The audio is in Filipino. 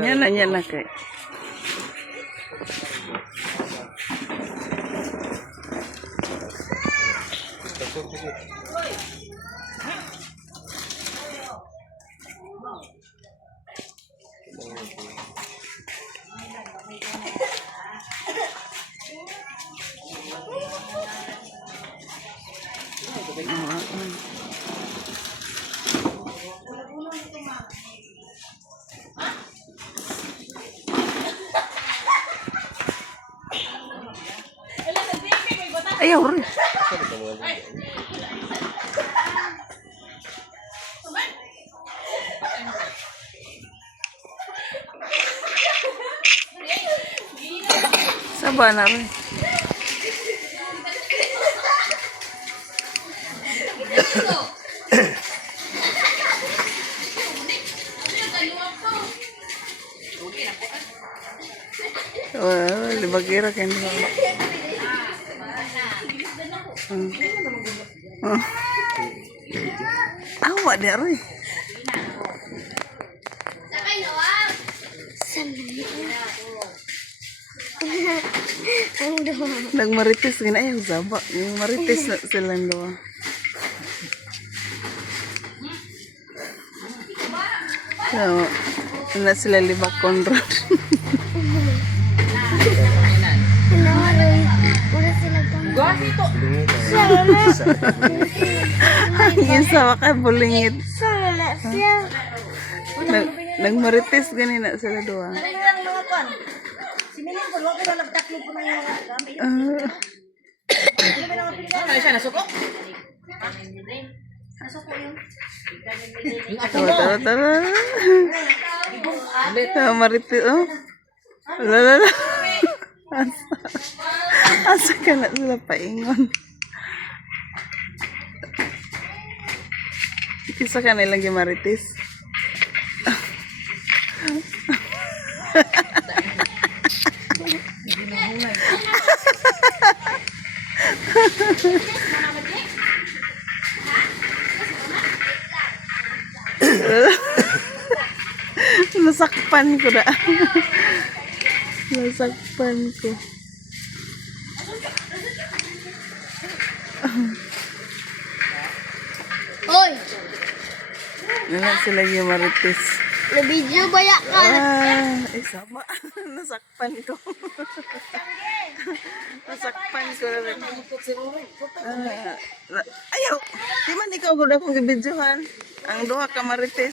Yan na kay. Ayaw rin. Saba na rin. Libagera kan. Awak dia rin. Nagmarites gina ayaw zaba. Yung marites na silang dua. So, na sila libak konrad. Yung sama ka bulingit. Nagmarites ganina sila dua. Tara. Marites, oh. Lala. Asa ka na sila paingon. Kisa ka nilang gimarites. Nasakpan ko na. Nasakpan ko. Hoy! Wala sila yung marites. Na-video ba ya ka? Sama. Nasakpan ko. Nasakpan ko na. Ayaw. Di man ikaw gud akong gibidyohan. Ang duha ka marites.